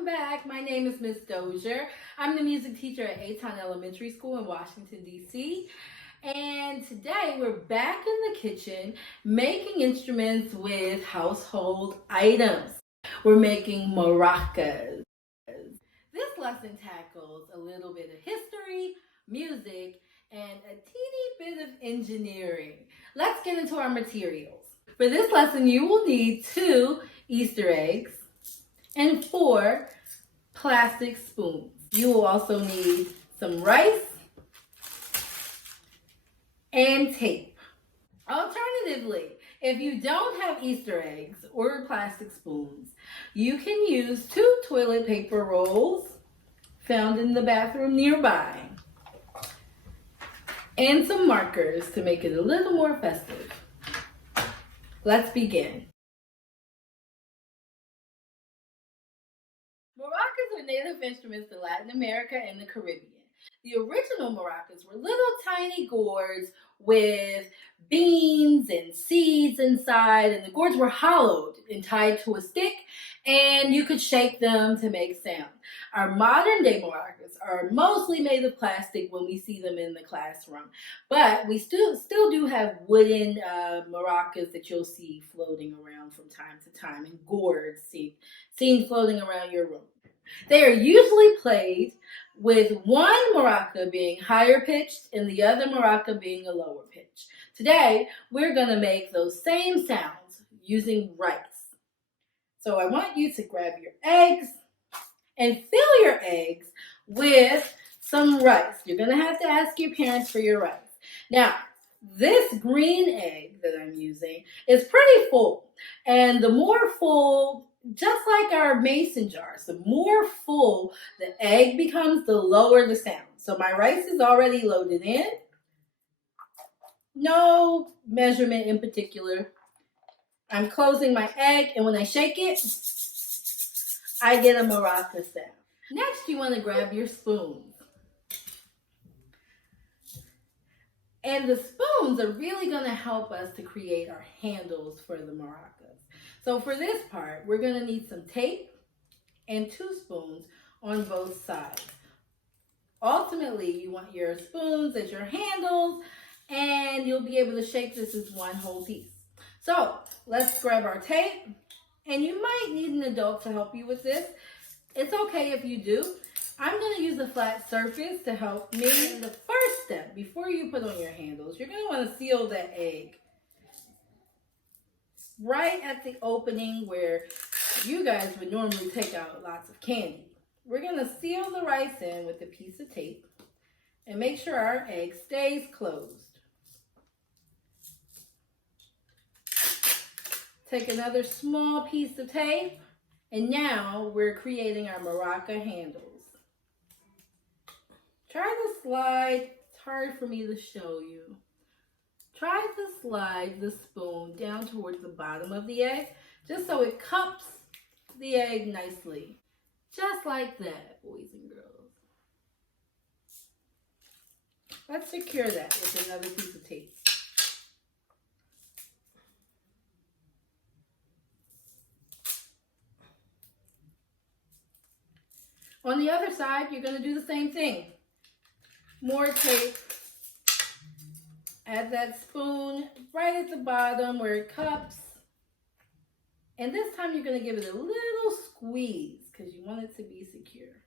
welcome back. My name is Miss Dozier. I'm the music teacher at Aton Elementary School in Washington, D.C. And today we're back in the kitchen making instruments with household items. We're making maracas. This lesson tackles a little bit of history, music, and a teeny bit of engineering. Let's get into our materials. For this lesson, you will need 2 Easter eggs and 4 plastic spoons. You will also need some rice and tape. Alternatively, if you don't have Easter eggs or plastic spoons, you can use 2 toilet paper rolls found in the bathroom nearby and some markers to make it a little more festive. Let's begin. Maracas are native instruments to Latin America and the Caribbean. The original maracas were little tiny gourds with beans and seeds inside, and the gourds were hollowed and tied to a stick, and you could shake them to make sound. Our modern day maracas are mostly made of plastic when we see them in the classroom, but we still do have wooden maracas that you'll see floating around from time to time, and gourds seen floating around your room. They are usually played with one maraca being higher pitched and the other maraca being a lower pitch. Today, we're going to make those same sounds using rice. So I want you to grab your eggs and fill your eggs with some rice. You're going to have to ask your parents for your rice. Now, this green egg that I'm using is pretty full, and the more full, just like our mason jars, the more full the egg becomes, the lower the sound. So my rice is already loaded in. No measurement in particular. I'm closing my egg, and when I shake it, I get a maraca sound. Next, you want to grab your spoons. And the spoons are really going to help us to create our handles for the maracas. So for this part, we're going to need some tape and 2 spoons on both sides. Ultimately, you want your spoons as your handles, and you'll be able to shake this as one whole piece. So let's grab our tape, and you might need an adult to help you with this. It's okay if you do. I'm going to use a flat surface to help me. The first step, before you put on your handles, you're going to want to seal that egg right at the opening where you guys would normally take out lots of candy. We're going to seal the rice in with a piece of tape and make sure our egg stays closed. Take another small piece of tape, and now we're creating our maraca handles. Try to slide, it's hard for me to show you. Try to slide the spoon down towards the bottom of the egg, just so it cups the egg nicely. Just like that, boys and girls. Let's secure that with another piece of tape. On the other side, you're going to do the same thing. More tape. Add that spoon right at the bottom where it cups. And this time you're going to give it a little squeeze because you want it to be secure.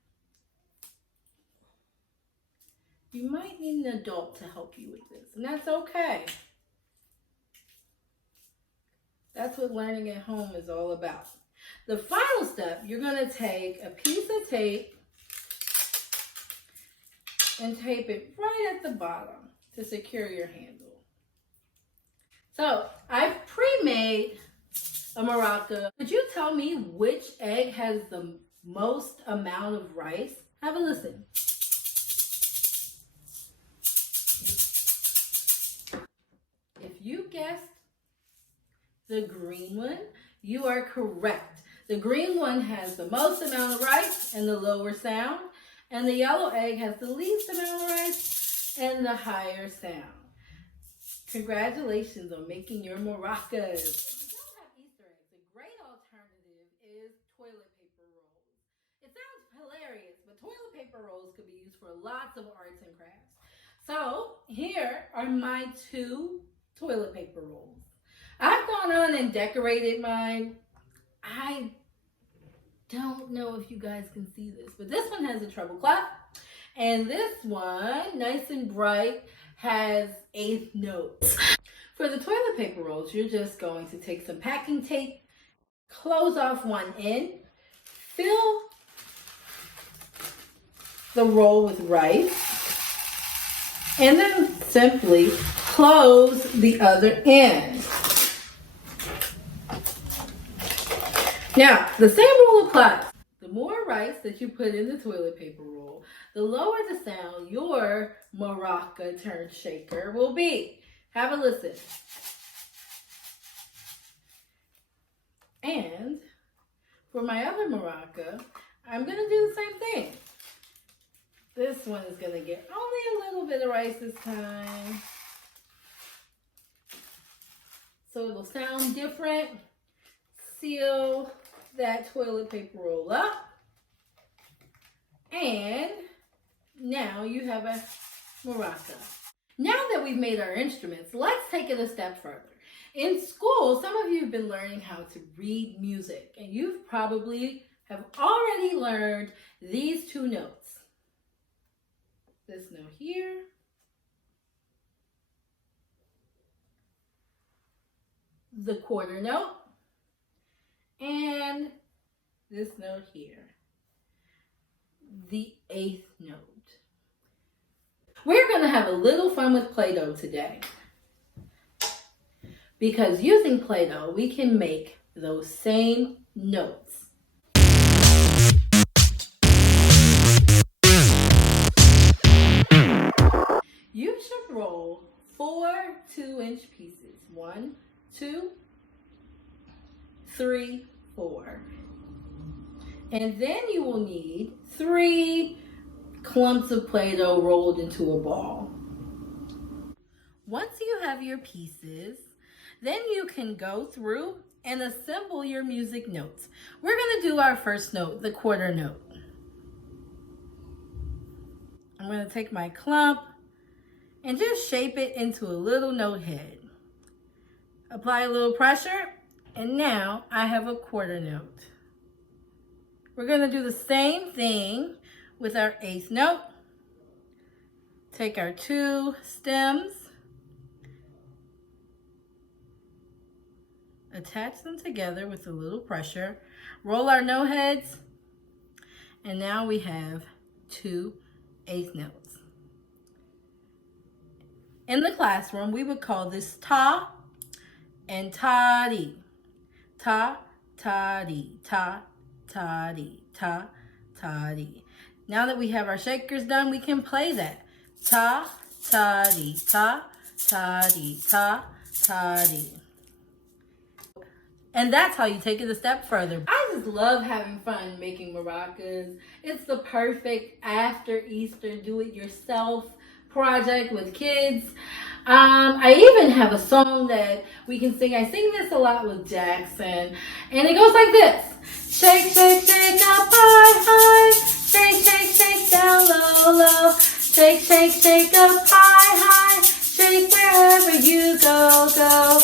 You might need an adult to help you with this, and that's okay. That's what learning at home is all about. The final step, you're going to take a piece of tape and tape it right at the bottom to secure your handle. So I've pre-made a maraca. Could you tell me which egg has the most amount of rice? Have a listen. If you guessed the green one, you are correct. The green one has the most amount of rice and the lower sound, and the yellow egg has the least amount of rice and the higher sound. Congratulations on making your maracas. If you don't have Easter eggs, a great alternative is toilet paper rolls. It's toilet paper rolls could be used for lots of arts and crafts. So here are my 2 toilet paper rolls. I've gone on and decorated mine. I don't know if you guys can see this, but this one has a treble clef. And this one, nice and bright, has 8th notes. For the toilet paper rolls, you're just going to take some packing tape, close off one end, fill the roll with rice, and then simply close the other end. Now, the same rule applies. The more rice that you put in the toilet paper roll, the lower the sound your maraca turned shaker will be. Have a listen. And for my other maraca, I'm going to do the same thing. This one is going to get only a little bit of rice this time, so it'll sound different. Seal that toilet paper roll up, and now you have a maraca. Now that we've made our instruments, let's take it a step further. In school, some of you have been learning how to read music, and you've probably have already learned these 2 notes. This note here, the quarter note, and this note here, the 8th note. We're going to have a little fun with Play-Doh today, because using Play-Doh, we can make those same notes. You should roll 4 2-inch pieces. 1, 2, 3, 4. And then you will need 3 clumps of Play-Doh rolled into a ball. Once you have your pieces, then you can go through and assemble your music notes. We're going to do our first note, the quarter note. I'm going to take my clump and just shape it into a little note head. Apply a little pressure, and now I have a quarter note. We're going to do the same thing with our 8th note. Take our 2 stems, attach them together with a little pressure, roll our note heads, and now we have 2 8th notes. In the classroom, we would call this ta and ta-dee. Ta, ta-dee, ta, ta-dee, ta, ta-dee. Now that we have our shakers done, we can play that. Ta, ta-dee, ta, ta-dee, ta, ta-dee. And that's how you take it a step further. I just love having fun making maracas. It's the perfect after Easter do-it-yourself project with kids. I even have a song that we can sing. I sing this a lot with Jackson, and it goes like this. Shake, shake, shake up high, high. Shake, shake, shake down low, low. Shake, shake, shake up high, high. Shake wherever you go, go.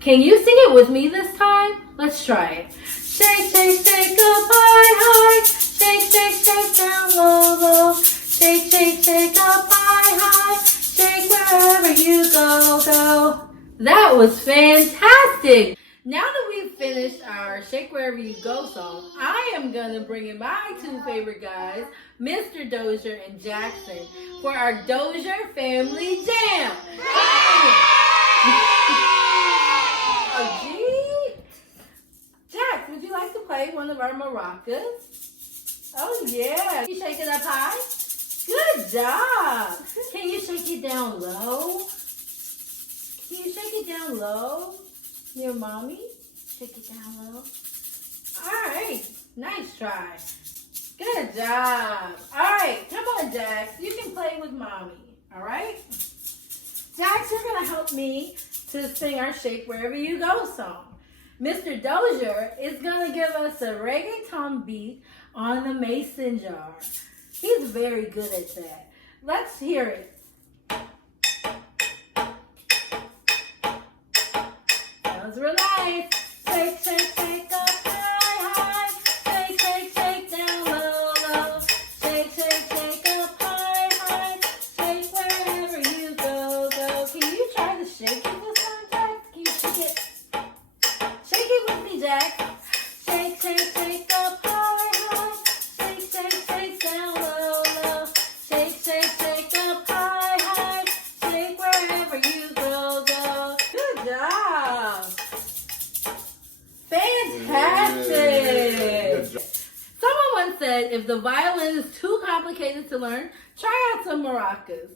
Can you sing it with me this time? Let's try it. Shake, shake, shake up high, high. Shake, shake, shake down low, low. Shake, shake, shake up high, high. Shake wherever you go, go. That was fantastic. Now that we've finished our Shake Wherever You Go song, I am going to bring in my 2 favorite guys, Mr. Dozier and Jackson, for our Dozier Family Jam. Oh, gee. Jax, would you like to play one of our maracas? Oh, yeah. You shake it up high? Good job. Can you shake it down low? Can you shake it down low? Your mommy? Shake it down low. All right. Nice try. Good job. All right. Come on, Jax. You can play with mommy. All right? Jax, you're going to help me to sing our Shake Wherever You Go song. Mr. Dozier is going to give us a reggaeton beat on the mason jar. He's very good at that. Let's hear it. That was real nice. Shake, shake, shake up high, high. Shake, shake, shake down low, low. Shake, shake, shake up high, high. Shake wherever you go, go. Can you try to shake it this time, Jack? Can you shake it? Shake it with me, Jack. Shake, shake, shake up high, high. Shake, shake, shake down low, low. Shake, shake, shake up high, high. Shake wherever you go, go. Good job. Fantastic. Someone once said, if the violin is too complicated to learn, try out some maracas.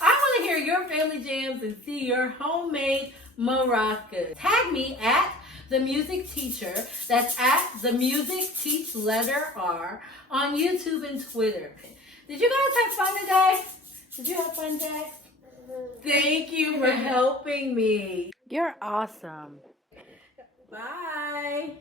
I want to hear your family jams and see your homemade maracas. Tag me at The Music Teacher. That's at The Music Teach letter R on YouTube and Twitter. Did you guys have fun today? Did you have fun, Jack? Thank you for helping me. You're awesome. Bye.